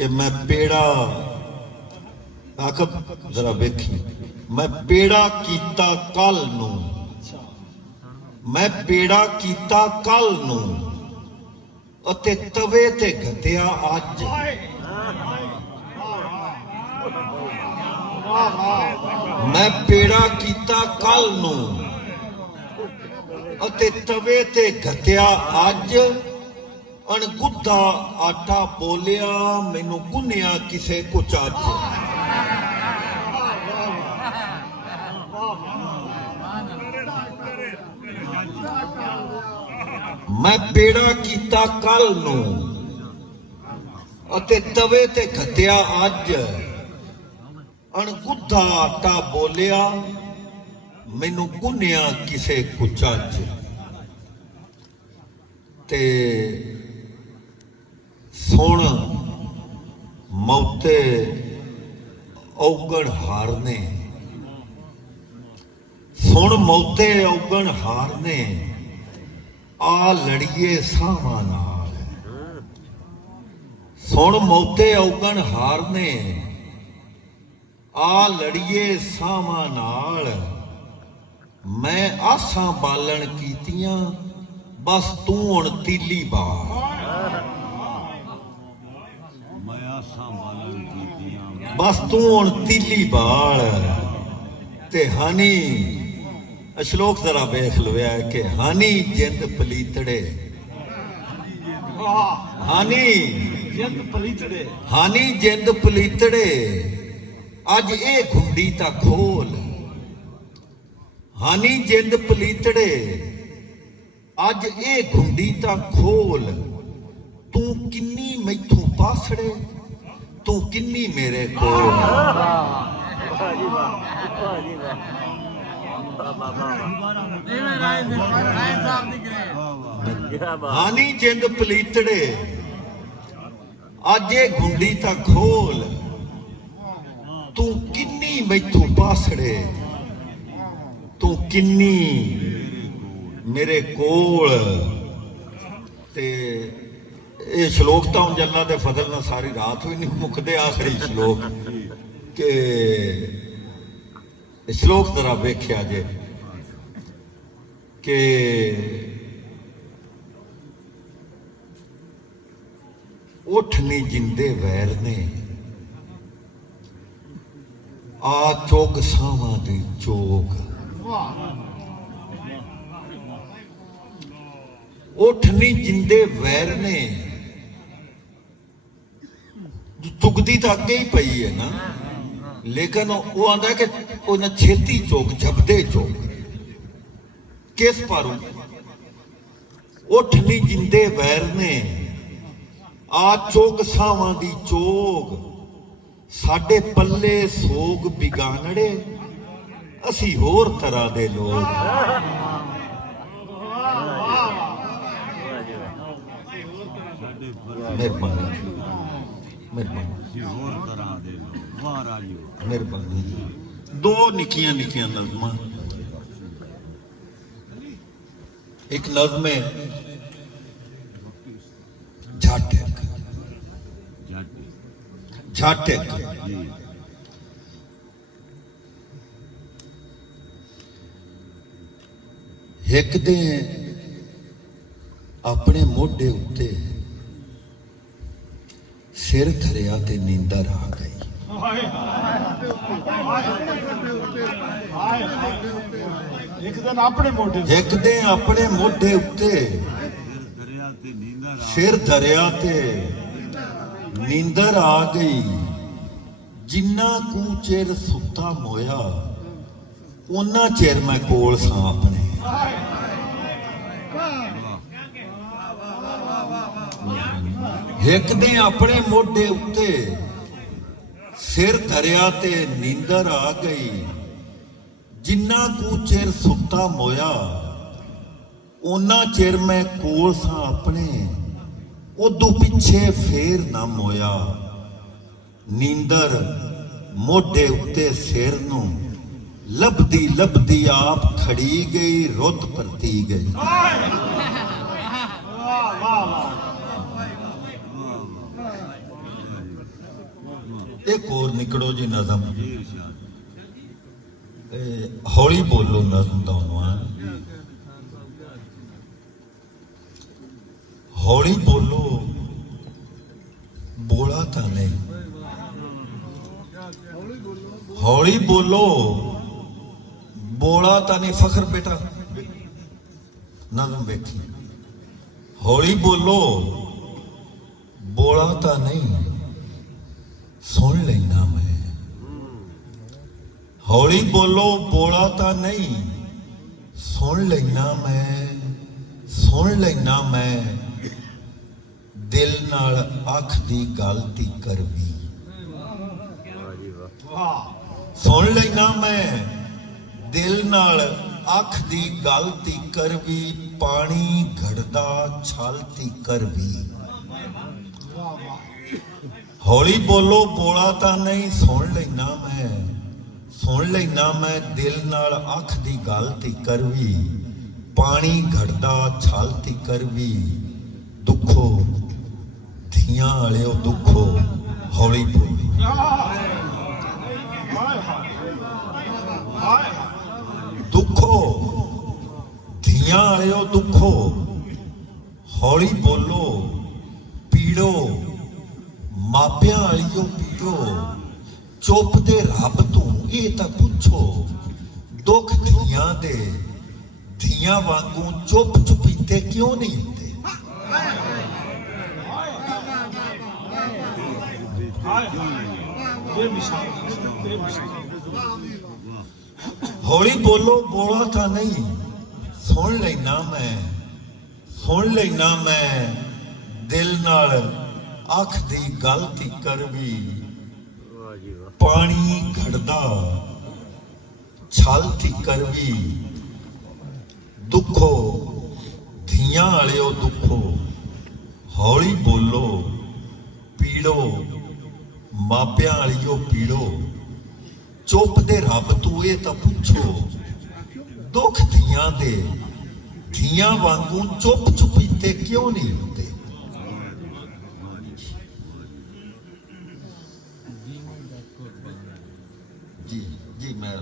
कि मैं पेड़ा आख जरा वेखी मैं पेड़ा कीता कल नूं मैं पेड़ा कीता कल नूं अते तवे ते घतिया अज मैं पेड़ा कीता कल नूं अते तवे ते घतिया अज अणगुद्धा आटा बोलिया मैनू गुन्निया किसे कुछ अज मैं पेड़ा कीता कल नूं अते तवे ते घतिया अज अणगुद्धा आटा बोलिया मैनू गुन्निया किसे कुछ अज ते सुन मौते औगण हारने सुन मौते औगण हारने आ लड़िए सावां नाल सुन मौते औगण हारने आ लड़िए सावां नाल मैं आसां बालण कीतियां बस तू हुण तीली बाल बस तू हुण तीली बाल ते हानी श्लोक जरा वेख लविया कि हानी जिंद पलीतड़े हानी जिंद पलीतड़े अज ए घुंडी ता खोल हानी जिंद पलीतड़े अज ए घुंडी ता खोल तू किन्नी मैथों पासड़े तू किन्नी मेरे कोल हानी जिंद पलीतड़े अज ए घुंडी ता खोल तू किन्नी मैथों पासड़े तू किन्नी मेरे कोल ते ये श्लोक तो हम जल्ला दे फजल ना सारी रात हुई नहीं मुकदे आखिरी श्लोक के श्लोक जरा वेख्या जे के उठ नहीं जिंदे वैर ने आ चोग सावां दी चोग उठ नहीं जिंदे वैर ने चुगदी तो अगे ही पई है ना लेकिन वो आंदा कि उन्हें छेती चोग झपदे चोग किस पारू उठ नहीं जिंदे वैर ने आ चोग सावां दी चोग साडे पल्ले सोग बिगानड़े असी होर तरह दे लोग मेहरबानी मेहरबानी दो निकियां निकियां नज़मां एक नज़म है झाटक झाटक एक दे अपने मोढे उत्ते सिर धरिया ते नींदर आ गई एक दिन अपने मोढे उत्ते सिर धरिया ते नींदर आ गई जिन्ना कू चिर सुता मोया उन्ना चिर मैं कोल सां अपने एक दिन अपने मोढे उत्ते सिर धरिया ते नींदर आ गई जिन्ना कू चिर सुता मोया उन्ना चिर मैं कोल सां अपने उदू पिछे फेर ना मोया नींदर मोढे उत्ते सिर नूं लभदी लभदी आप खड़ी गई रुत परती गई एक और निकड़ो जी नज़म हौली बोलो नज़म का उन्वान हौली बोलो बोला था नहीं हौली बोलो बोला था नहीं फखर बेटा नज़म देखी हौली बोलो बोला था नहीं सुन लेना मैं हौली बोलो बोला था नहीं सुन लेना मैं दिल नाल अख दी गलती कर भी सुन लेना मैं दिल नाल अख दी गलती कर भी पानी घड़दा छालती कर भी हौली बोलो बोला ता नहीं सुन लेना मैं दिल नाल अख दी गलती कर भी पानी घड़दा छालती कर भी दुखो धियां वालियो दुखो हौली बोलो दुखो धियां वालियो दुखो हौली बोलो पीड़ो मापियां वालियो पीड़ो चुप दे रब तू ये तां पुछो दुख धियां दे धियां वांगू चुप चुपीते क्यों नहीं होंदे हौली बोलो बोला था नहीं सुन लेना मैं दिल नाल अख दी गलती कर भी पानी घड़दा छालती कर भी दुखो धियां वालियो दुखो हौली बोलो पीड़ो मापियां वालियो पीड़ो चुप दे रब तू ये तां पुछो दुख धियां दे धियां वांगू चुप चुपीते क्यों नहीं होंदे जी जी मैं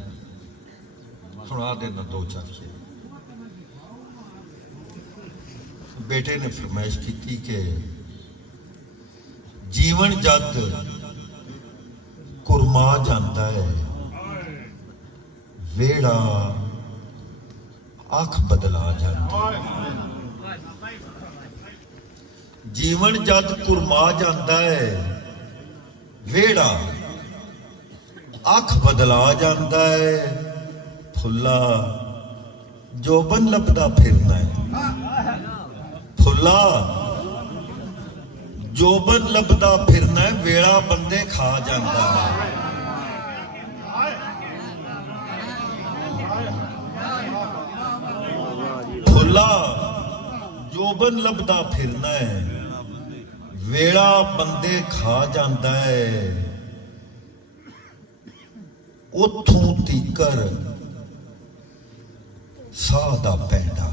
सुना देना दो चार शेर बेटे ने फरमाइश की थी कि जीवन जद कुरमा जाता है वेड़ा अख बदला जाता जीवन जद कुरमा जाता है वेड़ा अख बदला जाता है फुला जोबन लभदा फिरना है फुला जोबन लभदा फिरना है वेड़ा बंदे खा जाता है फुला जोबन लभदा फिरना है वेड़ा बंदे खा जाता है उथों तीकर साह दा पैंडा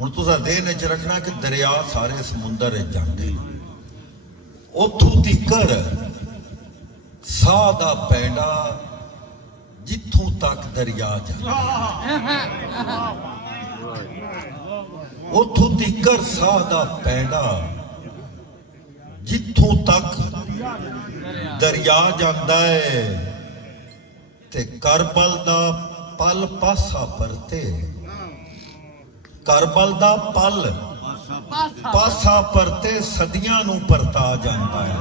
हुण तुसां देहन च रखना कि दरिया सारे समुंदर जांदे उथों तीकर साह दा पैंडा जिथों तक दरिया जांदा उथों तीकर साह दा पैंडा जिथों तक दरिया जांदा है ते करबल दा पल पासा परते करबल दा पल पासा परते सदियां नूं परता जांदा है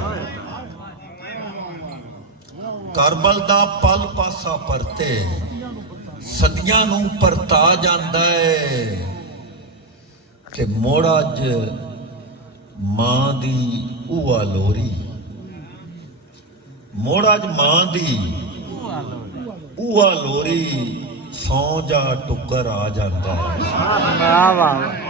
करबल दा पल पासा परते सदियां नूं परता जांदा है ते मुड़ अज मां दी उआ लोरी मुड़ अज मां दी उआ लोरी सौ जा टुकर आ जाता है